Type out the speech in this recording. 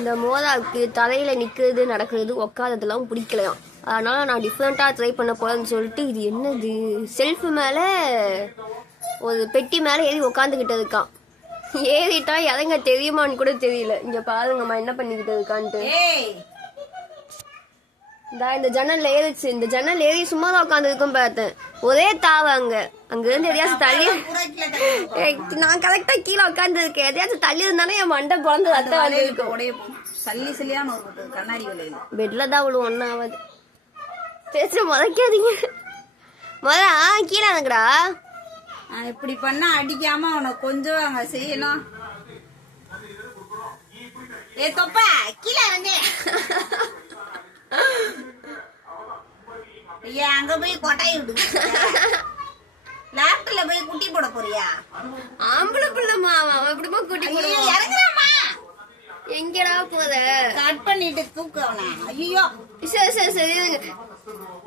இந்த மோதாவுக்கு தலையில நிக்கிறது நடக்கிறது உக்காததெல்லாம் பிடிக்கலையாம். அதனால நான் டிஃப்ரெண்டா ட்ரை பண்ண போறேன்னு சொல்லிட்டு இது என்னது செல்ஃப் மேல ஒரு பெட்டி மேல ஏறி உக்காந்துகிட்டு இருக்கான். ஏறிட்டா எதங்க தெரியுமான்னு கூட தெரியல. இங்க பாருங்கம்மா என்ன பண்ணிக்கிட்டு இருக்கான்ட்டு. இந்த ஜன்னல் ஏறிச்சு. இந்த ஜன்னல் ஏறி சும்மா தான் உட்காந்து இருக்கும் பார்த்தேன். ஒரே தாவ அங்க இருந்து எதையாச்சும் தள்ளி நான் கரெக்டா கீழே உட்காந்து இருக்கேன். எதையாச்சும் தள்ளி இருந்தானே என் மண்டை குழந்தை ரத்தம் வந்து இருக்கும். பெட்ல தான் அவ்வளவு ஒன்னாவது பேச முதைக்காதீங்க. கீழே இறங்குடா. இப்படி பண்ணா அடிக்காம அவனை கொஞ்சம் அங்க செய்யணும். ஏ தொப்பா கீழே இறங்கு. ஐயா அங்க போய் கொட்டாய் விடு. லேப்டாப்ல போய் குட்டி போட போறியா? ஆம்பளை பிள்ளைமா அவன் எப்படிமா குட்டி போடுவான்? இறங்குறாமா. எங்கடா போற? கட் பண்ணிட்டு தூக்கு அவனை. ஐயோ சரி